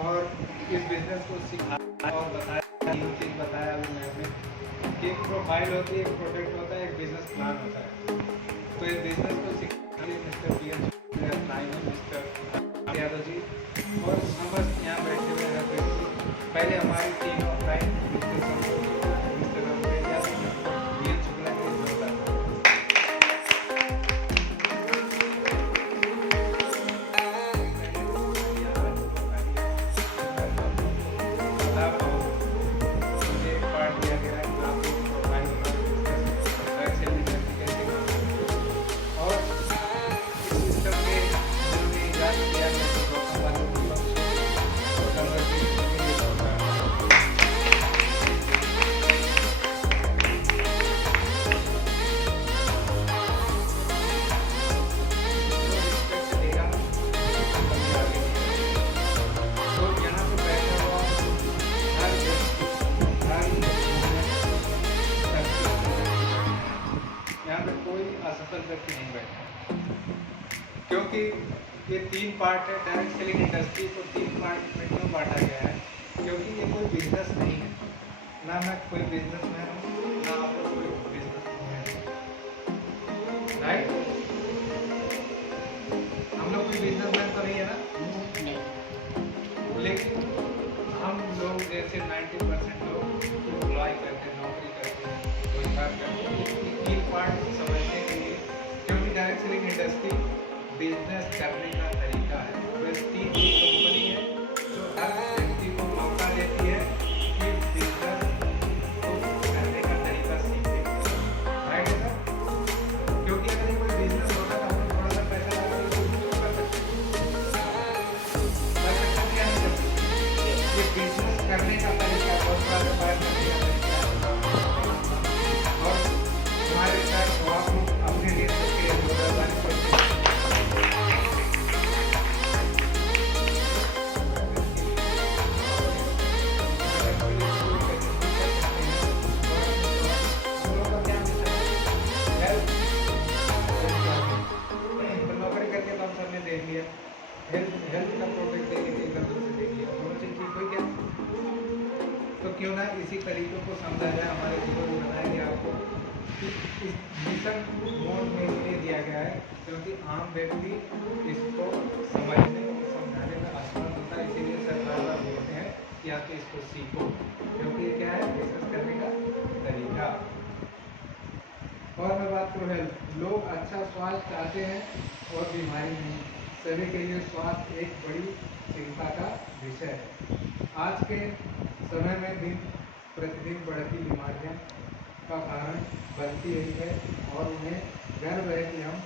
और इस बिज़नेस को सिखाया और बताया, 3 चीज़ बताया अभी मैंने कि एक प्रोफाइल होती है, एक प्रोडक्ट होता है, एक बिज़नेस प्लान होता है। तो इस बिज़नेस को सिखाने मिस्टर पीएन लाइन है, मिस्टर यादव जी और हम बस यहाँ बैठे हुए हैं व्यक्ति। पहले हमारी 3 ऑफलाइन मिस्टर संतोष, मिस्टर रमेश यादव, पीएन शुक्ला के जोरदार असफल व्यक्ति नहीं बैठा, क्योंकि ये 3 पार्ट है। डायरेक्ट सेलिंग इंडस्ट्री को 3 पार्ट में क्यों बांटा गया है? क्योंकि ये कोई बिजनेस नहीं है, ना मैं कोई बिजनेसमैन हूँ, ना आप लोग कोई बिजनेसमैन है, राइट? हम लोग कोई बिजनेसमैन तो नहीं है ना, लेकिन हम लोग जैसे 90% लोग एम्प्लॉय करते हैं, नौकरी करते हैं, कोई काम करते हैं। 3 पार्ट समझने के लिए, क्योंकि डायरेक्ट सेलिंग इंडस्ट्री बिजनेस करने का तरीका है। व्यक्ति की कंपनी है जो हर व्यक्ति को मौका देती है कि बिजनेस को करने का तरीका सीखे, राइट है ना? क्योंकि अगर कोई बिजनेस होता है तो हम थोड़ा सा पैसा लगा के कुछ कर सकते क्या नहीं कर सकते। ये बिजनेस करने का तरीका बहुत सारे बात करने का तरीका और हमारे साथ आप लोग अपने लिए हेल्थ का प्रोडक्ट देके एकदम से देख लिया, दोनों चीज ठीक हो क्या? तो क्यों ना इसी तरीकों को समझा जाए। हमारे वीडियो में बताएंगे आपको कि इस मिशन मोड में इसलिए दिया गया है क्योंकि आम व्यक्ति इसको समझने और समझाने में असमर्थ होता है, इसीलिए सरकार वाले बोलते हैं कि आप इसको सीखो, क्योंकि ये क्या है, बिजनेस करने का तरीका। और मैं बात करूँ हेल्थ, लोग अच्छा स्वास्थ्य चाहते हैं और बीमारी नहीं। सभी के लिए स्वास्थ्य एक बड़ी चिंता का विषय है। आज के समय में दिन प्रतिदिन बढ़ती बीमारियां का कारण बनती रही है और उन्हें गर्व है कि हम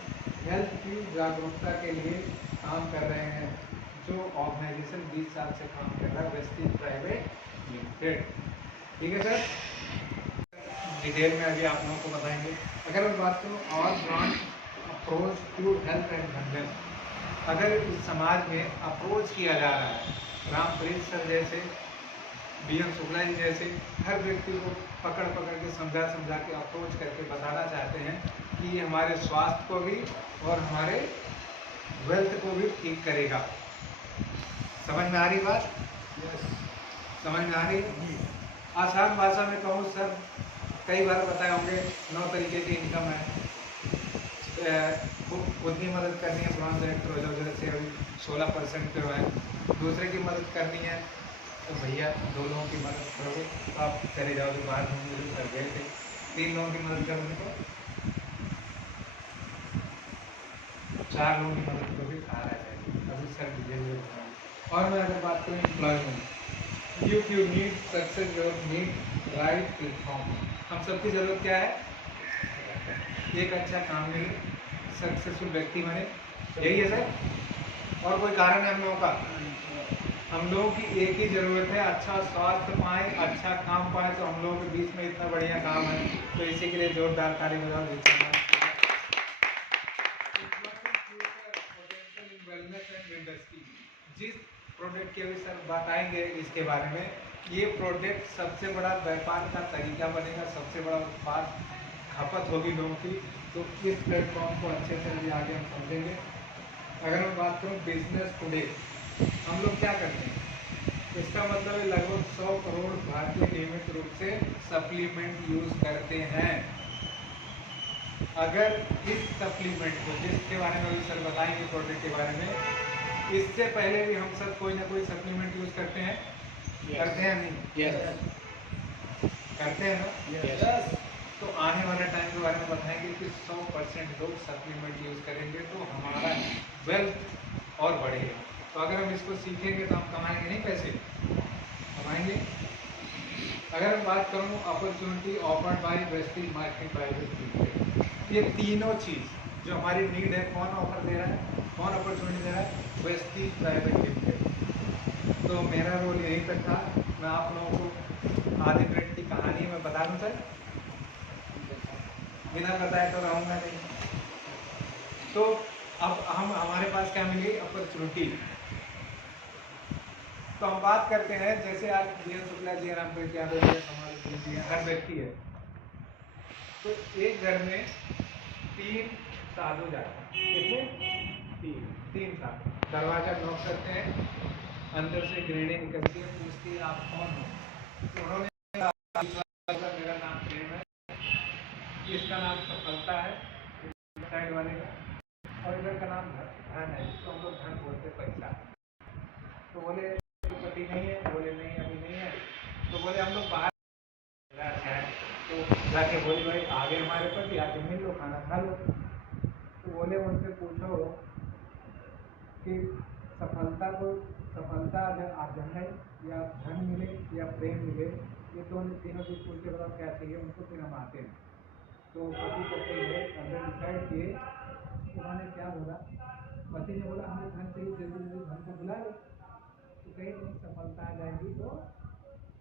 हेल्थ की जागरूकता के लिए काम कर रहे हैं। जो ऑर्गेनाइजेशन 20 साल से काम कर रहा है, वेस्टिज प्राइवेट लिमिटेड, ठीक है सर? डिटेल में अभी आप लोगों को बताएंगे। अगर मैं बात करूँ और brand approach to health and wellness, अगर इस समाज में अप्रोच किया जा रहा है, रामप्रीत सर जैसे, बीएन शुक्ला जी जैसे हर व्यक्ति को पकड़ पकड़ के समझा के अप्रोच करके बताना चाहते हैं कि ये हमारे स्वास्थ्य को भी और हमारे वेल्थ को भी ठीक करेगा। समझ में आ रही बात? समझ में आ रही? आसान भाषा में कहूँ सर, कई बार बताए होंगे 9 तरीके की इनकम है, खुद की मदद करनी है, ब्रांच डायरेक्टर हो जाओ जैसे अभी 16% पे है, दूसरे की मदद करनी है तो भैया 2 लोगों की मदद करोगे तो आप चले जाओगे बाहर घूमने, जो कर गए थे 3 लोगों की मदद करोगे तो 4 लोगों की मदद करोगे, आ जाएगी। अभी सर डिटेल। और मैं अगर बात करूँ employment, you need success your need right platform. हम सबकी ज़रूरत क्या है? एक अच्छा काम मिले, सक्सेसफुल व्यक्ति बने, यही है सर। और कोई कारण है हम लोगों का? हम लोगों की एक ही ज़रूरत है, अच्छा स्वास्थ्य पाएँ, अच्छा काम पाएँ। तो हम लोगों के बीच में इतना बढ़िया काम है, तो इसी के लिए जोरदार ताली बजाओ। जिस प्रोडक्ट के भी सर बताएंगे इसके बारे में, ये प्रोडक्ट सबसे बड़ा व्यापार का तरीका बनेगा, सबसे बड़ा उत्पाद खपत होगी लोगों की। तो इस प्लेटफॉर्म को अच्छे से भी आगे हम समझेंगे। अगर मैं बात करूँ बिजनेस टुडे, हम लोग क्या करते हैं? इसका मतलब है लगभग 100 करोड़ भारतीय नियमित रूप से सप्लीमेंट यूज करते हैं। अगर इस सप्लीमेंट को, जिसके बारे में अभी सर बताएंगे प्रोडक्ट के बारे में, इससे पहले भी हम सब कोई ना कोई सप्लीमेंट यूज करते हैं, करते हैं नहीं? करते हैं ना? तो आने वाले टाइम के बारे में बताएंगे कि 100% लोग सप्लीमेंट यूज करेंगे तो हमारा वेल्थ और बढ़ेगा। तो अगर हम इसको सीखेंगे तो हम कमाएंगे नहीं, पैसे कमाएंगे। अगर मैं बात करूँ opportunity offered by Vestige marketing private limited, ये तीनों चीज़ जो हमारी नीड है, कौन ऑफर दे रहा है, कौन अपॉर्चुनिटी दे रहा है? Vestige private limited. तो मेरा रोल यहीं तक था। मैं आप लोगों को आधे मिनट की कहानी में बता दूँ सर, बिना बताए तो रहूँगा नहीं। तो अब हमारे पास क्या मिली? अपॉर्चुनिटी। तो हम बात करते हैं, जैसे आज DN शुक्ला जी, रामप्रीत यादव जी, कमल जी, हर व्यक्ति है, तो एक घर में 3 साधु जाते हैं। कितने? 3 साधु। दरवाजा नॉक करते हैं, अंदर से गृहिणी निकलती है, पूछती है आप कौन हो? तो उन्होंने मेरा नाम प्रेम है, इसका नाम सफलता है, साइड वाले का, और इधर का नाम धन है, जिसको हम लोग धन बोलते, पैसा। तो बोले पति नहीं है? बोले नहीं, अभी नहीं है। तो बोले हम लोग बाहर है, तो जाके बोले भाई आगे हमारे पति, आके मिल लो, खाना खा लो। तो बोले उनसे पूछो कि सफलता अगर आर्जन है, या धन मिले, या प्रेम मिले, ये तीनों चीज पूछ के बताओ क्या चाहिए उनको, फिर हम आते हैं। तो पति पत्नी ने अंदर डिसाइड किए। उन्होंने क्या बोला? पति ने बोला हमें धन चाहिए, जल्दी जल्दी धन को बुला लो। तो कहीं नहीं, सफलता आ जाएगी तो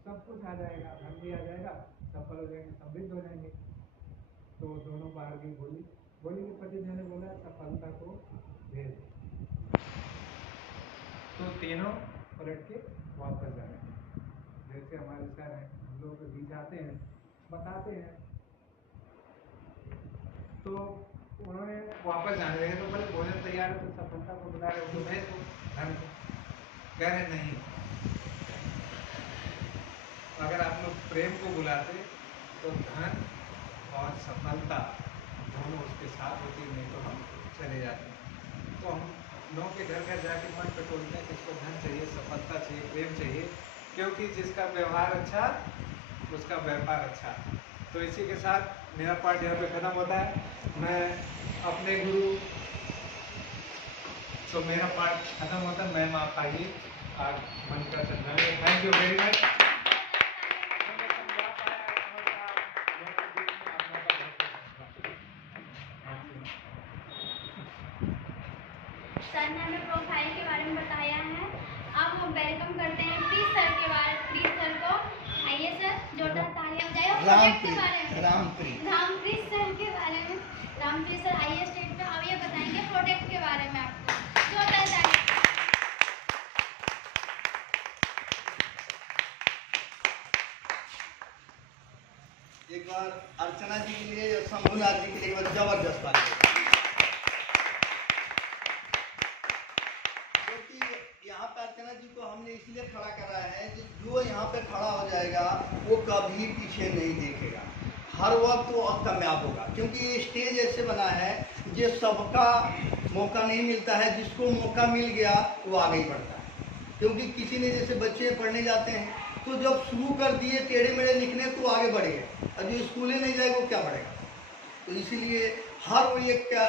सब कुछ आ जाएगा, धन भी आ जाएगा, सफल हो जाएंगे, समृद्ध हो जाएंगे। तो दोनों बाहर की बोली कि पति ने बोला सफलता को भेज दो। तो तीनों पलट के वापस जाए। जैसे हमारे सर हैं, हम लोग के बीच आते हैं, बताते हैं। तो उन्होंने वापस जाने लगे, तो बोले भोजन तैयार है, तो सफलता को बुला रहे हो तो भेज दो धन को। कह रहे नहीं, अगर आप लोग प्रेम को बुलाते तो धन और सफलता दोनों उसके साथ होती, नहीं तो हम चले जाते। तो हम लोगों के घर घर जाके मन टटोलते हैं, किसको धन चाहिए, सफलता चाहिए, प्रेम चाहिए, क्योंकि जिसका व्यवहार अच्छा उसका व्यापार अच्छा। तो इसी के साथ मेरा पार्ट यहाँ पे खत्म होता है। मैं अपने गुरु, तो मेरा पार्ट खत्म होता है। मैम आप आइए, आज मन का चंदा। Thank you very much. Sir ने हमें प्रोफाइल के बारे में बताया है। अब हम वेलकम करते हैं प्लीज सर को। आइए सर, जोरदार तालियां बजाइए। प्रोजेक्ट के बारे में रामप्रीत सर के बारे में। रामप्रीत सर आइए स्टेज पे, अब ये बताएंगे प्रोडक्ट के बारे में आपको। जोरदार तालियां। एक बार अर्चना जी के लिए, शंभुनाथ जी के लिए एक बार जबरदस्त ताली। यहाँ पे अर्चना जी को हमने इसलिए खड़ा करा है कि जो यहाँ पे खड़ा हो जाएगा वो कभी पीछे नहीं देखेगा, हर वक्त वो कामयाब होगा। क्योंकि ये स्टेज ऐसे बना है जो सबका मौका नहीं मिलता है, जिसको मौका मिल गया वो आगे ही बढ़ता है। क्योंकि किसी ने, जैसे बच्चे पढ़ने जाते हैं तो जब शुरू कर दिए टेढ़े मेढ़े लिखने तो आगे बढ़ गए, और जो स्कूले नहीं जाएगा वो क्या बढ़ेगा। तो इसीलिए हर वो एक क्या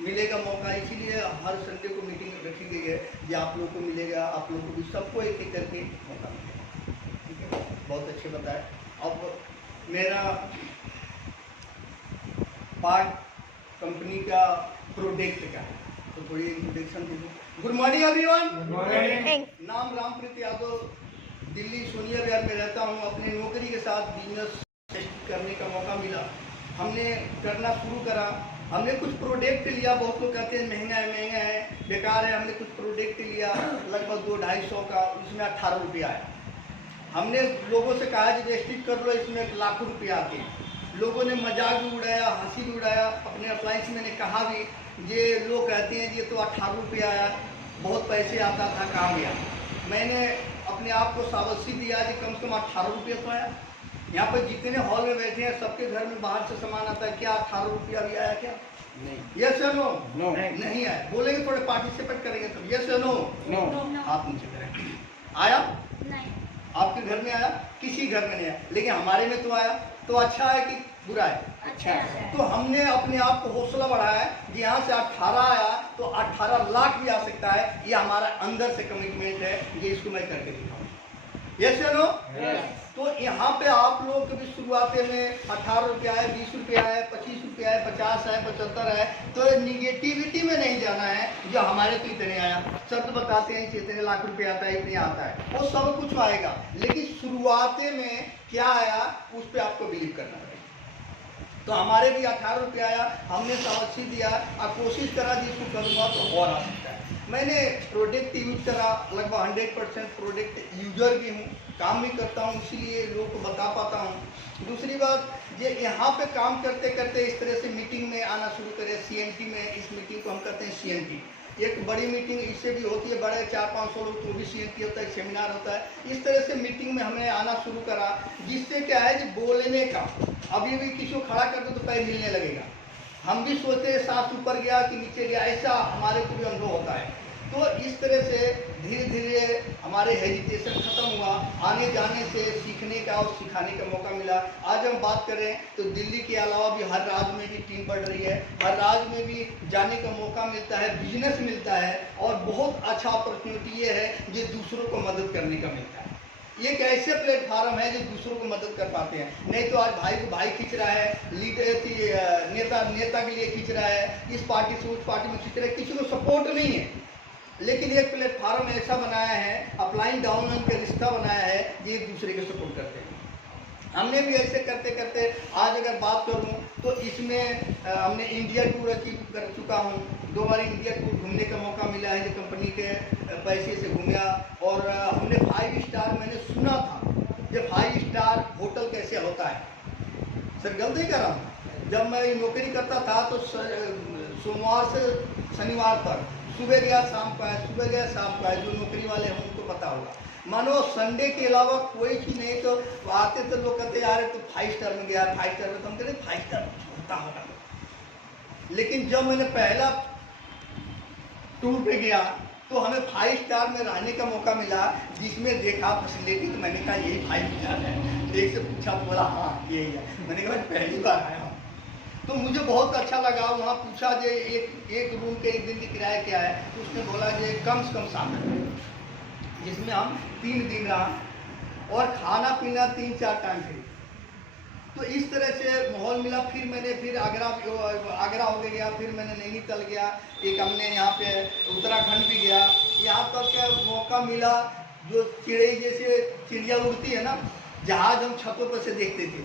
मिलेगा मौका, इसीलिए हर संडे को मीटिंग रखी गई है कि आप लोग को मिलेगा, आप लोग को भी, सबको एक एक करके मौका मिलेगा। ठीक है, बहुत अच्छे बताए। अब मेरा पार्ट कंपनी का प्रोडक्ट का है, तो थोड़ी इंट्रोडक्शन दे दूँ। Good morning everyone. नाम रामप्रीत यादव, दिल्ली सोनिया विहार में रहता हूँ। अपनी नौकरी के साथ बिजनेस करने का मौका मिला, हमने करना शुरू करा। हमने कुछ प्रोडक्ट लिया, बहुत लोग कहते हैं महंगा है, बेकार है। हमने कुछ प्रोडक्ट लिया लगभग 200-250 का, इसमें 18 रुपया आया। हमने लोगों से कहा कि रजिस्ट्रेट कर लो, इसमें 1 लाख रुपया आते। लोगों ने मजाक भी उड़ाया, हंसी भी उड़ाया। अपने अप्लाइंस मैंने कहा भी, ये लोग कहते हैं ये तो 18 रुपया आया, बहुत पैसे आता था, कहाँ गया। मैंने अपने अपने आप को सावधानी दिया कि कम से कम 18 रुपये तो आया। यहाँ पर जितने हॉल में बैठे हैं सबके घर में बाहर से सामान आता है, क्या 18 रुपया भी आया क्या? नहीं। यस या नो? नो नहीं आया। बोलेंगे थोड़े पार्टिसिपेट करेंगे तो यस या नो? नो। आप नीचे करें। आया? नहीं। आपके घर में आया? किसी घर में नहीं आया, लेकिन हमारे में तो आया। तो अच्छा है कि बुरा है? अच्छा है। तो हमने अपने आप को हौसला बढ़ाया है कि यहाँ से 18 आया तो 18 लाख भी आ सकता है। ये हमारा अंदर से कमिटमेंट है, ये इसको मैं करके दिखाऊँ। यस या नो? तो यहाँ पे आप लोग कभी शुरुआत में 18 रुपया है, 20 रुपया है, 25 रुपया है, 50 है, 75 है, तो निगेटिविटी में नहीं जाना है जो हमारे तो इतने आया। शब्द बताते हैं इतने लाख रुपया आता है, इतने आता है, वो सब कुछ आएगा, लेकिन शुरुआत में क्या आया उस पर आपको बिलीव करना पड़ेगा। तो हमारे भी 18 रुपया आया, हमने सावधानी दिया और कोशिश करा जिसको करूँगा तो और आ सकता है। मैंने प्रोडक्ट यूज करा, लगभग 100% प्रोडक्ट यूजर भी हूँ, काम भी करता हूँ, इसीलिए लोगों को बता पाता हूँ। दूसरी बात ये यहाँ पे काम करते करते इस तरह से मीटिंग में आना शुरू करें। CNT में इस मीटिंग को हम करते हैं CNT, एक बड़ी मीटिंग इससे भी होती है, बड़े 400-500 लोग तो भी CNT होता है, सेमिनार होता है। इस तरह से मीटिंग में हमने आना शुरू करा, जिससे क्या है कि बोलने का, अभी भी किसी को खड़ा कर दो तो पैर हिलने लगेगा। हम भी सोचते हैं सांस ऊपर गया कि नीचे गया, ऐसा हमारे को भी अनुभव होता है। तो इस तरह से धीरे धीरे हमारे हेजिटेशन खत्म हुआ, आने जाने से सीखने का और सिखाने का मौका मिला। आज हम बात करें तो दिल्ली के अलावा भी हर राज्य में भी टीम बढ़ रही है, हर राज्य में भी जाने का मौका मिलता है, बिजनेस मिलता है, और बहुत अच्छा अपॉर्चुनिटी ये है जो दूसरों को मदद करने का मिलता है। ये एक ऐसे प्लेटफार्म है जो दूसरों को मदद कर पाते हैं। नहीं तो आज भाई को भाई खींच रहा है, लीडर नेता के लिए खींच रहा है, इस पार्टी से उस पार्टी में खींच रहा है, किसी को सपोर्ट नहीं है। लेकिन एक प्लेटफार्म ऐसा बनाया है, अपलाइन डाउनलाइन का रिश्ता बनाया है, ये एक दूसरे को सपोर्ट करते हैं। हमने भी ऐसे करते करते आज अगर बात करूं तो इसमें हमने इंडिया टूर अचीव कर चुका हूं। 2 बार इंडिया टूर घूमने का मौका मिला है, जो कंपनी के पैसे से घूमा। और हमने 5 स्टार, मैंने सुना था कि 5 स्टार होटल कैसे होता है। सर गलत नहीं कर रहा हूँ। जब मैं नौकरी करता था तो सोमवार से शनिवार तक सुबह गया शाम को आया, सुबह गया शाम को आया। जो नौकरी वाले हैं उनको पता होगा। मानो संडे के अलावा कोई चीज़ नहीं, तो आते तो लोग कहते यार तो 5 स्टार में गया, 5 स्टार में, तो हम कहते 5 स्टार होता होगा। लेकिन जब मैंने पहला टूर पे गया तो हमें 5 स्टार में रहने का मौका मिला, जिसमें देखा फैसिलिटी, तो मैंने कहा यही 5 स्टार है। एक से पूछा, बोला हाँ यही है। मैंने कहा पहली बार आया हूँ, तो मुझे बहुत अच्छा लगा। वहाँ पूछा जो एक रूम के 1 दिन की किराया क्या है, तो उसने बोला जो कम से कम 7 रुपये, जिसमें हम 3 दिन रहा, और खाना पीना 3-4 टाइम फ्री। तो इस तरह से माहौल मिला। फिर मैंने आगरा हो गया, फिर मैंने नैनीताल गया, एक हमने यहाँ पे उत्तराखंड भी गया। यहाँ तक का मौका मिला, जो चिड़ै जैसे चिड़िया उड़ती है ना, जहाज हम छतों पर से देखते थे।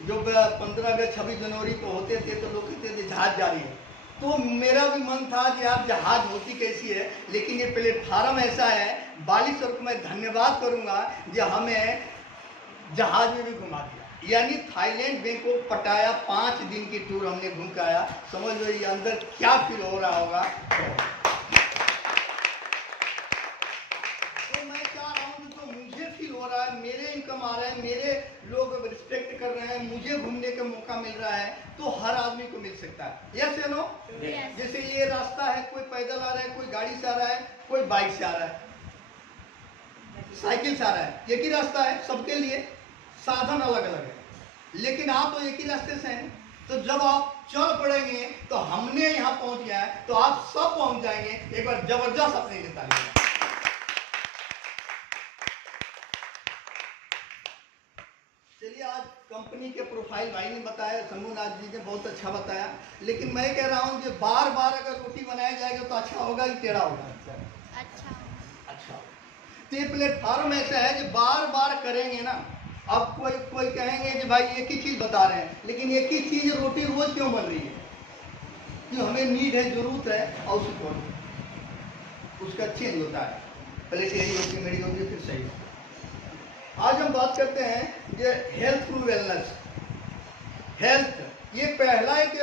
जो 15 अगस्त 26 जनवरी को होते थे तो लोग कहते थे जहाज जा रही है, तो मेरा भी मन था कि यार जहाज होती कैसी है। लेकिन ये प्लेटफार्म ऐसा है, बाली सर को मैं धन्यवाद करूंगा जो हमें जहाज में भी घुमा दिया। यानी थाईलैंड, बैंकॉक, पटाया 5 दिन की टूर हमने घूम के आया। समझ लो ये अंदर क्या फील हो रहा होगा। तो मैं चाह रहा हूँ जो मुझे फील हो रहा है, मेरे इनकम आ रहा है, मेरे लोग रिस्पेक्ट कर रहे हैं, मुझे घूमने का मौका मिल रहा है, तो हर आदमी को मिल सकता है। यस या नो? जैसे ये रास्ता है, कोई पैदल आ रहा है, कोई गाड़ी से आ रहा है, कोई बाइक से आ रहा है, साइकिल से आ रहा है। एक ही रास्ता है सबके लिए, साधन अलग अलग है, लेकिन आप तो एक ही रास्ते से हैं। तो जब आप चल पड़ेंगे तो हमने यहाँ पहुँच गया है, तो आप सब पहुँच जाएंगे। एक बार जबरदस्त अपने लिए ताली। चलिए, आज कंपनी के प्रोफाइल भाई ने बताया, शंभुनाथ जी ने बहुत अच्छा बताया। लेकिन मैं कह रहा हूँ कि बार बार अगर रोटी बनाया जाएगा तो अच्छा होगा कि टेढ़ा होगा? अच्छा। तो ये प्लेटफार्म ऐसा है कि बार बार करेंगे ना। अब कोई कहेंगे कि भाई एक ही चीज़ बता रहे हैं, लेकिन एक ही चीज़ रोटी रोज क्यों बन रही है? क्यों? हमें नीड है, जरूरत है, और उसका चेंज होता है। पहले तेरी होती, मेरी होती, फिर सही। आज हम बात करते हैं ये हेल्थ थ्रू वेलनेस। हेल्थ, ये पहला एक